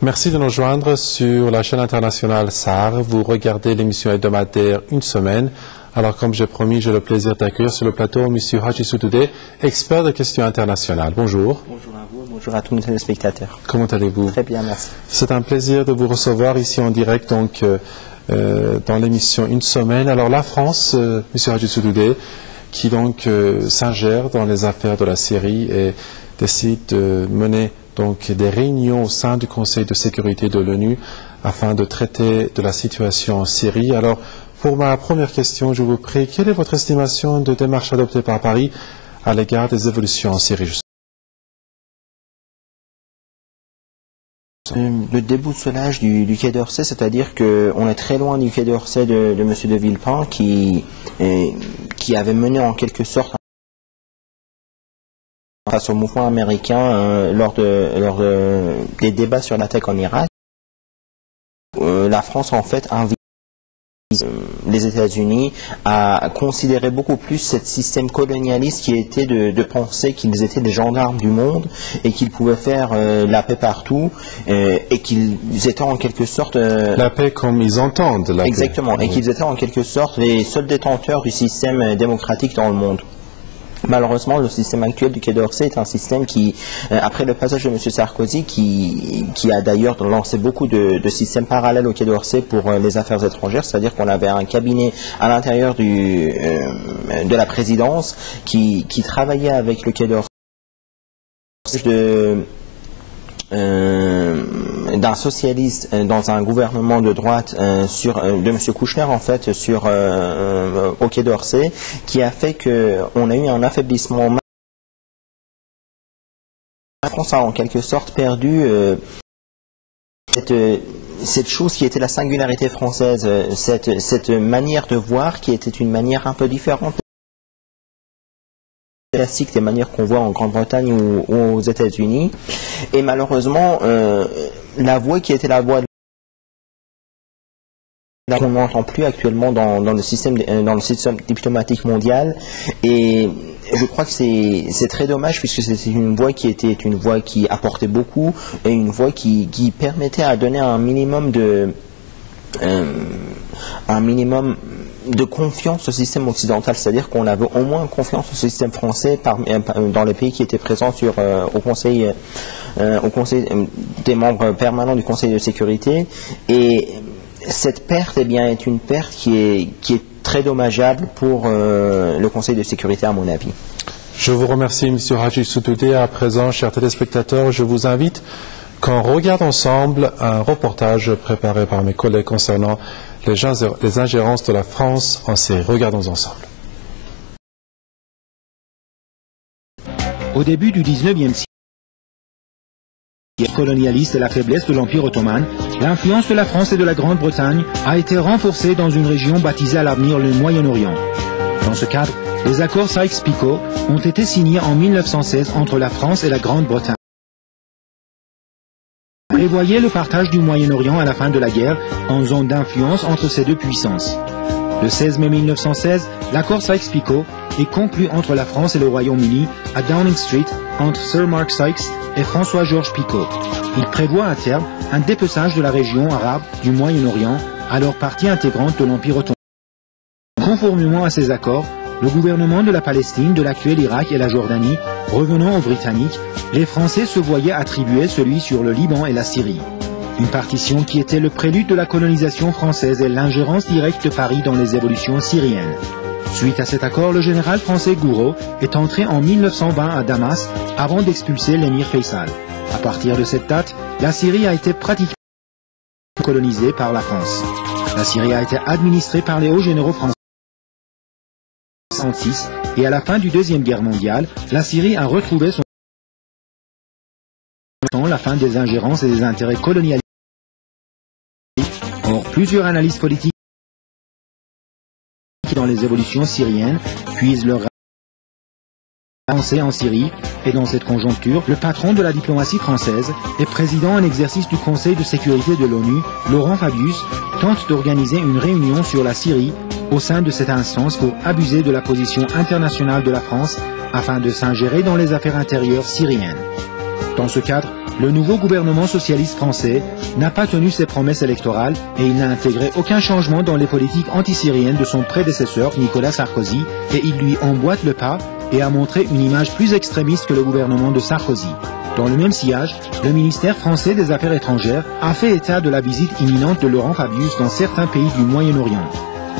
Merci de nous joindre sur la chaîne internationale SAR. Vous regardez l'émission hebdomadaire Une Semaine. Alors, comme j'ai promis, j'ai le plaisir d'accueillir sur le plateau M. Haji Soutoude, expert de questions internationales. Bonjour. Bonjour à vous, bonjour à tous nos téléspectateurs. Comment allez-vous? Très bien, merci. C'est un plaisir de vous recevoir ici en direct, donc, dans l'émission Une Semaine. Alors, la France, M. Haji Soutoude, qui donc s'ingère dans les affaires de la Syrie et décide de mener donc des réunions au sein du Conseil de sécurité de l'ONU afin de traiter de la situation en Syrie. Alors, pour ma première question, je vous prie, quelle est votre estimation de démarche adoptée par Paris à l'égard des évolutions en Syrie? Le déboussolage du Quai d'Orsay, c'est-à-dire qu'on est très loin du Quai d'Orsay de M. de Villepin qui avait mené en quelque sorte face au mouvement américain lors des débats sur l'attaque en Irak. La France en fait invite les États-Unis à considérer beaucoup plus ce système colonialiste qui était de penser qu'ils étaient des gendarmes du monde et qu'ils pouvaient faire la paix partout et qu'ils étaient en quelque sorte... la paix comme ils entendent la paix. Exactement, et qu'ils étaient en quelque sorte les seuls détenteurs du système démocratique dans le monde. Malheureusement, le système actuel du Quai d'Orsay est un système qui, après le passage de M. Sarkozy, qui a d'ailleurs lancé beaucoup de systèmes parallèles au Quai d'Orsay pour les affaires étrangères, c'est-à-dire qu'on avait un cabinet à l'intérieur de la présidence qui travaillait avec le Quai d'Orsay d'un socialiste dans un gouvernement de droite de M. Kouchner en fait au Quai d'Orsay, qui a fait qu'on a eu un affaiblissement. La France a en quelque sorte perdu cette chose qui était la singularité française, cette manière de voir qui était une manière un peu différente classique des manières qu'on voit en Grande-Bretagne ou aux États-Unis. Et malheureusement, la voix qui était la voix qu'on n'entend plus actuellement dans le système diplomatique mondial. Et je crois que c'est très dommage puisque c'était une voix qui était une voix qui apportait beaucoup et une voix qui permettait à donner un minimum de confiance au système occidental, c'est-à-dire qu'on avait au moins confiance au système français dans les pays qui étaient présents au Conseil des membres permanents du Conseil de sécurité. Et cette perte est une perte qui est très dommageable pour le Conseil de sécurité à mon avis. Je vous remercie M. Haji Soutoude. À présent, chers téléspectateurs, je vous invite qu'on regarde ensemble un reportage préparé par mes collègues concernant les ingérences de la France en Syrie. Regardons ensemble. Au début du 19e siècle, colonialiste et la faiblesse de l'Empire ottoman, l'influence de la France et de la Grande-Bretagne a été renforcée dans une région baptisée à l'avenir le Moyen-Orient. Dans ce cadre, les accords Sykes-Picot ont été signés en 1916 entre la France et la Grande-Bretagne. Prévoyait le partage du Moyen-Orient à la fin de la guerre en zone d'influence entre ces deux puissances. Le 16 mai 1916, l'accord Sykes-Picot est conclu entre la France et le Royaume-Uni à Downing Street entre Sir Mark Sykes et François-Georges Picot. Il prévoit à terme un dépeçage de la région arabe du Moyen-Orient, alors partie intégrante de l'Empire ottoman. Conformément à ces accords, le gouvernement de la Palestine, de l'actuel Irak et la Jordanie, revenant aux Britanniques, les Français se voyaient attribuer celui sur le Liban et la Syrie. Une partition qui était le prélude de la colonisation française et l'ingérence directe de Paris dans les évolutions syriennes. Suite à cet accord, le général français Gouraud est entré en 1920 à Damas avant d'expulser l'émir Faisal. À partir de cette date, la Syrie a été pratiquement colonisée par la France. La Syrie a été administrée par les hauts généraux français. Et à la fin du Deuxième Guerre mondiale, la Syrie a retrouvé son la fin des ingérences et des intérêts colonialistes. Or, plusieurs analystes politiques dans les évolutions syriennes puisent leur Français en Syrie, et dans cette conjoncture, le patron de la diplomatie française et président en exercice du Conseil de sécurité de l'ONU, Laurent Fabius, tente d'organiser une réunion sur la Syrie au sein de cette instance pour abuser de la position internationale de la France afin de s'ingérer dans les affaires intérieures syriennes. Dans ce cadre, le nouveau gouvernement socialiste français n'a pas tenu ses promesses électorales et il n'a intégré aucun changement dans les politiques anti-syriennes de son prédécesseur Nicolas Sarkozy, et il lui emboîte le pas et a montré une image plus extrémiste que le gouvernement de Sarkozy. Dans le même sillage, le ministère français des Affaires étrangères a fait état de la visite imminente de Laurent Fabius dans certains pays du Moyen-Orient.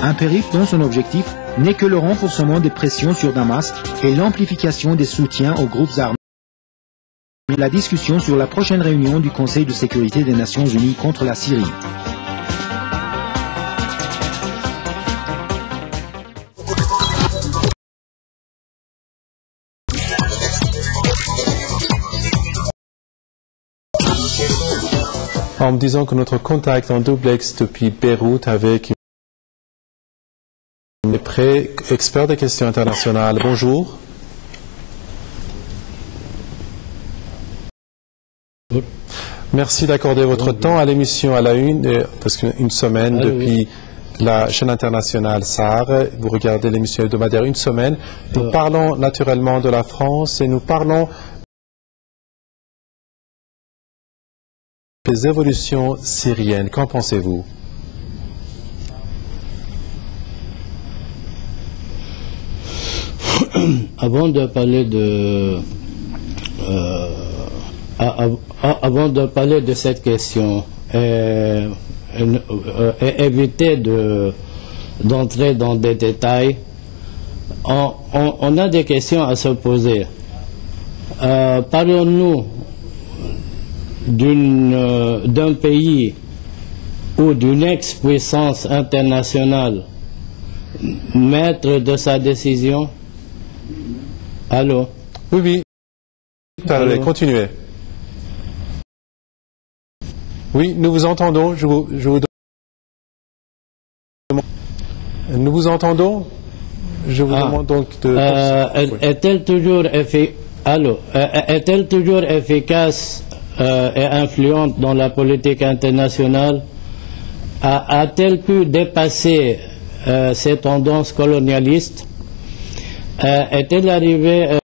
Un périple dont son objectif n'est que le renforcement des pressions sur Damas et l'amplification des soutiens aux groupes armés. La discussion sur la prochaine réunion du Conseil de sécurité des Nations Unies contre la Syrie. En me disant que notre contact en duplex depuis Beyrouth avec un expert des questions internationales. Bonjour. Merci d'accorder votre temps à l'émission à la une, parce qu'une semaine depuis la chaîne internationale SAR, vous regardez l'émission hebdomadaire une semaine. Nous parlons naturellement de la France et nous parlons des évolutions syriennes. Qu'en pensez-vous? Avant de parler de cette question, éviter d'entrer dans des détails, on a des questions à se poser. Parlons-nous d'un pays ou d'une ex-puissance internationale maître de sa décision? Allô? Oui, oui. Allez, continuez. Oui, nous vous entendons. Nous vous entendons. Je vous demande donc de... Est-elle toujours efficace et influente dans la politique internationale? A-t-elle pu dépasser ces tendances colonialistes? Est-elle arrivée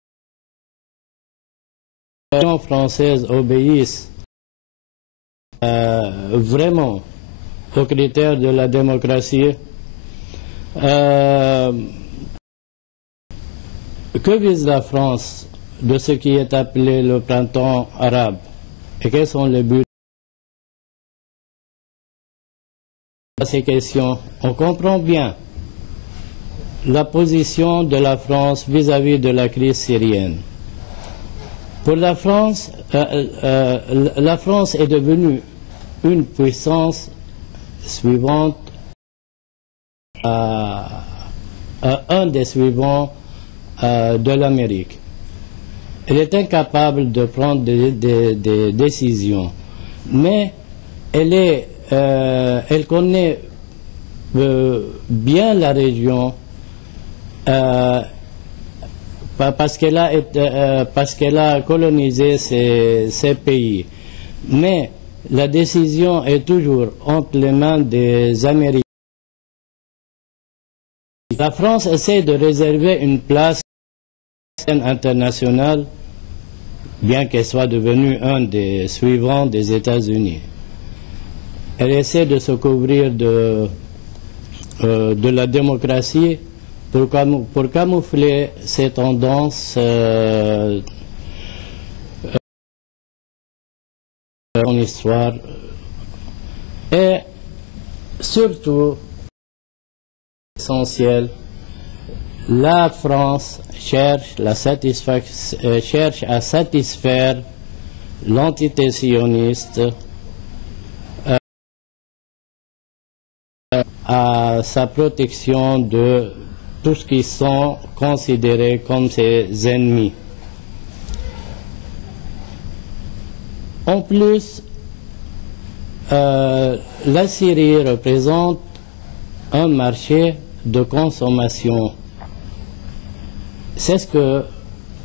les françaises obéissent vraiment aux critères de la démocratie? Que vise la France de ce qui est appelé le printemps arabe? Et quels sont les buts à ces questions? On comprend bien la position de la France vis-à-vis de la crise syrienne. Pour la France est devenue une puissance suivante à un des suivants de l'Amérique. Elle est incapable de prendre des décisions, mais elle connaît bien la région parce qu'elle a colonisé ces pays. Mais la décision est toujours entre les mains des Américains. La France essaie de réserver une place internationale, bien qu'elle soit devenue un des suivants des États-Unis. Elle essaie de se couvrir de la démocratie pour camoufler ses tendances en histoire. Et surtout, essentiel, la France cherche à satisfaire l'entité sioniste à sa protection de tout ce qui sont considérés comme ses ennemis. En plus, la Syrie représente un marché de consommation. C'est ce que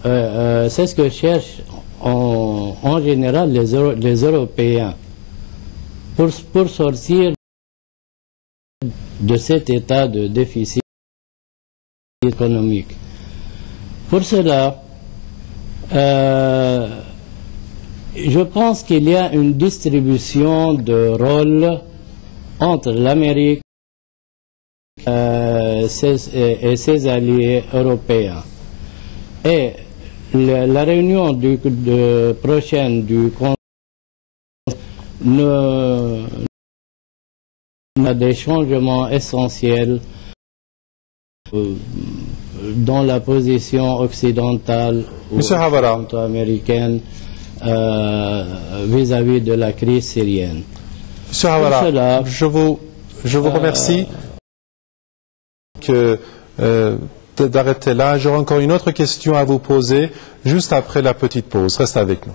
c'est ce que cherchent en général les Européens pour sortir de cet état de déficit économique. Pour cela, je pense qu'il y a une distribution de rôles entre l'Amérique et ses alliés européens. Et la réunion prochaine du Conseil a des changements essentiels dans la position occidentale ou américaine vis-à-vis de la crise syrienne. Monsieur Hawala, je vous remercie d'arrêter là. J'aurai encore une autre question à vous poser juste après la petite pause. Restez avec nous.